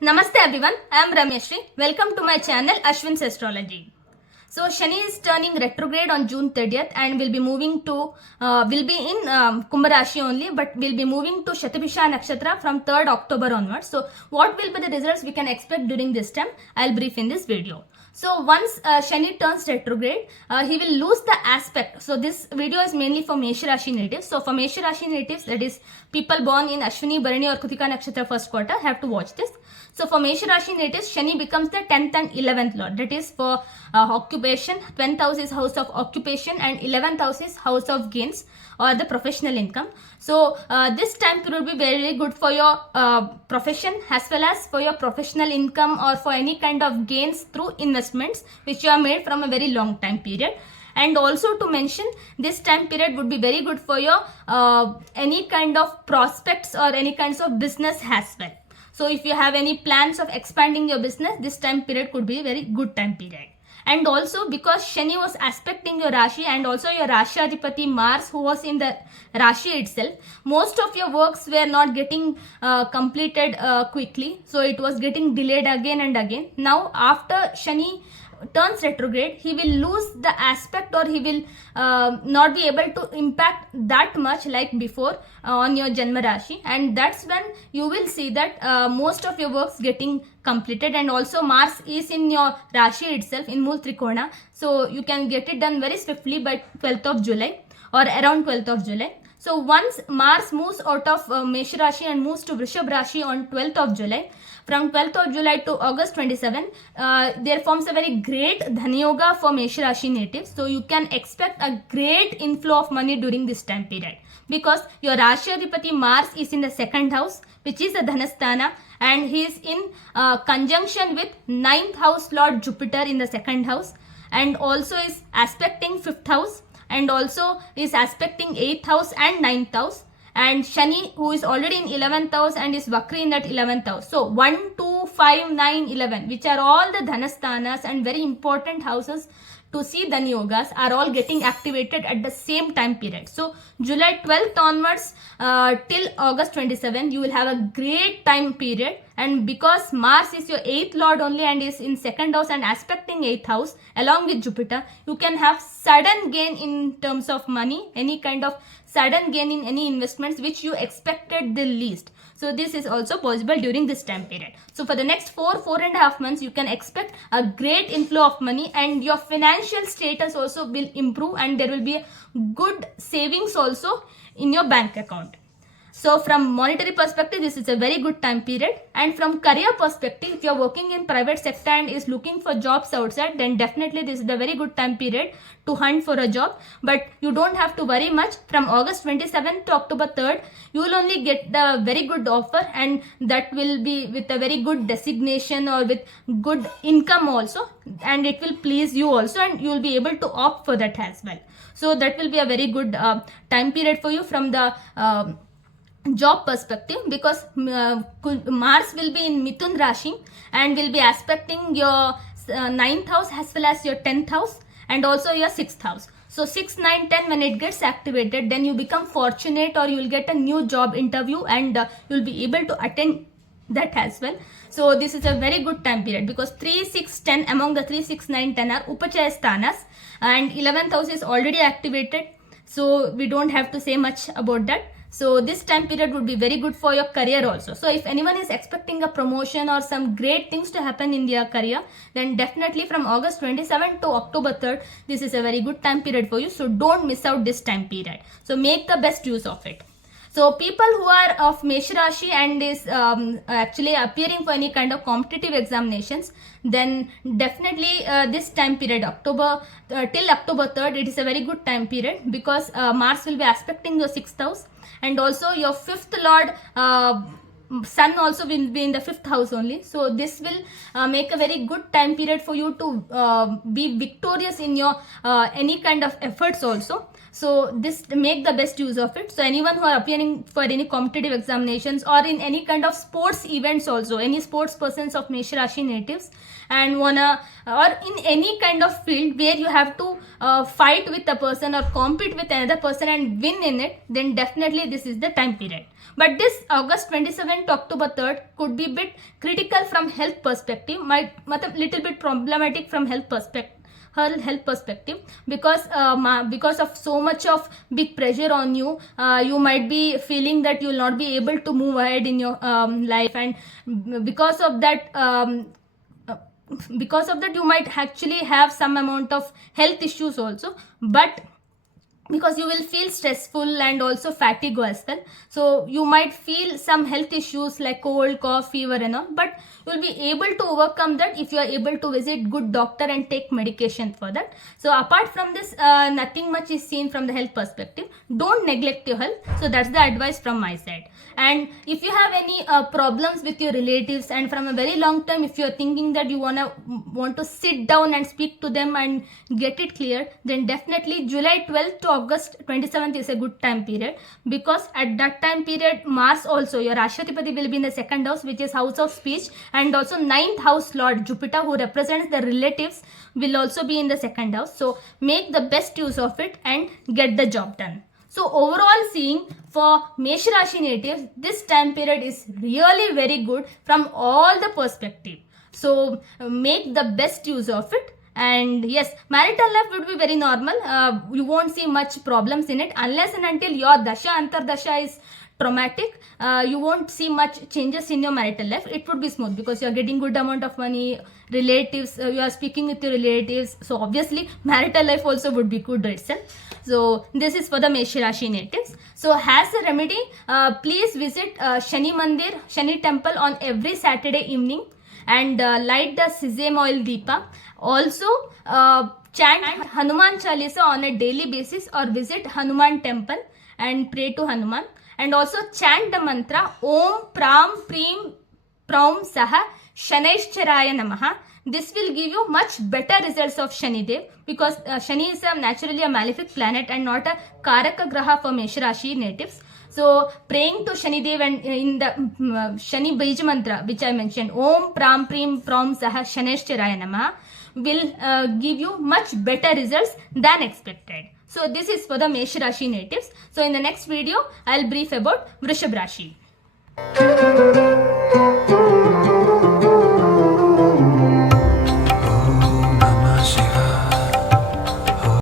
Namaste everyone, I am Ramyashri. Welcome to my channel Ashwin's Astrology. So Shani is turning retrograde on June 30th and will be moving to, will be in Kumbha Rashi only, but will be moving to Shatabhisha Nakshatra from 3rd October onwards. So what will be the results we can expect during this time? I'll brief in this video. So once Shani turns retrograde, he will lose the aspect. So this video is mainly for Mesha Rashi natives. So for Mesha Rashi natives, that is people born in Ashwini, Bharani or Kritika Nakshatra first quarter, have to watch this. So for Mesha Rashi natives, Shani becomes the 10th and 11th lord. That is for occupation. 10th house is house of occupation and 11th house is house of gains or the professional income. So this time period will be very good for your profession as well as for your professional income or for any kind of gains through investments which you have made from a very long time period. And also to mention, this time period would be very good for your any kind of prospects or any kinds of business as well. So if you have any plans of expanding your business, this time period could be a very good time period. And also because Shani was aspecting your Rashi and also your Rashi Adhipati Mars who was in the Rashi itself, most of your works were not getting completed quickly. So it was getting delayed again and again. Now after Shani turns retrograde, he will lose the aspect or he will not be able to impact that much like before on your Janma Rashi, and that's when you will see that most of your works getting completed. And also Mars is in your Rashi itself in Mool Trikona, so you can get it done very swiftly by 12th of July or around 12th of July. So once Mars moves out of Mesh Rashi and moves to Vrishab Rashi on 12th of July, from 12th of July to August 27, there forms a very great Dhani Yoga for Mesh Rashi natives. So you can expect a great inflow of money during this time period because your Rashi Adhipati Mars is in the second house, which is a Dhanasthana, and he is in conjunction with 9th house Lord Jupiter in the second house, and also is aspecting 5th house, and also is aspecting 8th house and 9th house, and Shani who is already in 11th house and is Vakri in that 11th house. So 1, 2, 5, 9, 11 which are all the Dhanasthanas and very important houses to see Dhani Yogas are all getting activated at the same time period. So July 12th onwards till August 27 you will have a great time period, and because Mars is your 8th lord only and is in second house and aspecting 8th house along with Jupiter, you can have sudden gain in terms of money, any kind of sudden gain in any investments which you expected the least. So this is also possible during this time period. So for the next 4.5 months, you can expect a great inflow of money, and your financial status also will improve, and there will be good savings also in your bank account. So from monetary perspective, this is a very good time period. And from career perspective, if you are working in private sector and is looking for jobs outside, then definitely this is a very good time period to hunt for a job. But you don't have to worry much. From August 27th to October 3rd, you will only get the very good offer, and that will be with a very good designation or with good income also, and it will please you also, and you will be able to opt for that as well. So that will be a very good time period for you from the job perspective, because Mars will be in Mithun Rashi and will be aspecting your 9th house as well as your 10th house and also your 6th house. So 6, 9, 10 when it gets activated, then you become fortunate or you will get a new job interview and you will be able to attend that as well. So this is a very good time period because 3, 6, 10 among the 3, 6, 9, 10 are Upachaya Sthanas, and 11th house is already activated. So we don't have to say much about that. So this time period would be very good for your career also. So if anyone is expecting a promotion or some great things to happen in their career, then definitely from August 27th to October 3rd, this is a very good time period for you. So don't miss out this time period. So make the best use of it. So people who are of Mesh Rashi and is actually appearing for any kind of competitive examinations, then definitely this time period October till October 3rd, it is a very good time period because Mars will be aspecting your 6th house, and also your 5th lord Sun also will be in the 5th house only. So this will make a very good time period for you to be victorious in your any kind of efforts also. So this, make the best use of it. So anyone who are appearing for any competitive examinations or in any kind of sports events also, any sports persons of Mesh Rashi natives and wanna, or in any kind of field where you have to fight with a person or compete with another person and win in it, then definitely this is the time period. But this August 27 to October 3rd could be bit critical from health perspective, might little bit problematic from health perspective, her health perspective, because of so much of big pressure on you, you might be feeling that you will not be able to move ahead in your life, and because of that you might actually have some amount of health issues also, but because you will feel stressful and also fatigue as well. So you might feel some health issues like cold, cough, fever and all, but you will be able to overcome that if you are able to visit good doctor and take medication for that. So apart from this, nothing much is seen from the health perspective. Don't neglect your health. So that's the advice from my side. And if you have any problems with your relatives, and from a very long time if you are thinking that you want to sit down and speak to them and get it clear, then definitely July 12th to August 27th is a good time period, because at that time period Mars also, your Rashtrathipati, will be in the second house, which is house of speech, and also 9th house Lord Jupiter, who represents the relatives, will also be in the second house. So make the best use of it and get the job done. So overall seeing for Mesh Rashi natives, this time period is really very good from all the perspective. So make the best use of it. And yes, marital life would be very normal. You won't see much problems in it unless and until your dasha antardasha is traumatic. You won't see much changes in your marital life. It would be smooth because you are getting good amount of money, relatives, you are speaking with your relatives. So obviously marital life also would be good itself. So this is for the Mesh Rashi natives. So as a remedy, please visit Shani Mandir, Shani temple on every Saturday evening, and light the sesame oil deepa. Also chant Hanuman Chalisa on a daily basis, or visit Hanuman temple and pray to Hanuman. And also chant the mantra Om Pram Preem Praum Saha Shanaishcharaya Namaha. This will give you much better results of Shani Dev, because Shani is naturally a malefic planet and not a Karaka Graha for Mesh Rashi natives. So praying to Shani Dev and in the Shani Bij mantra which I mentioned, Om Pram Preem Praum Saha Shanaishcharaya Namaha, will give you much better results than expected. So this is for the Mesh Rashi natives. So in the next video, I'll brief about Vrishab Rashi.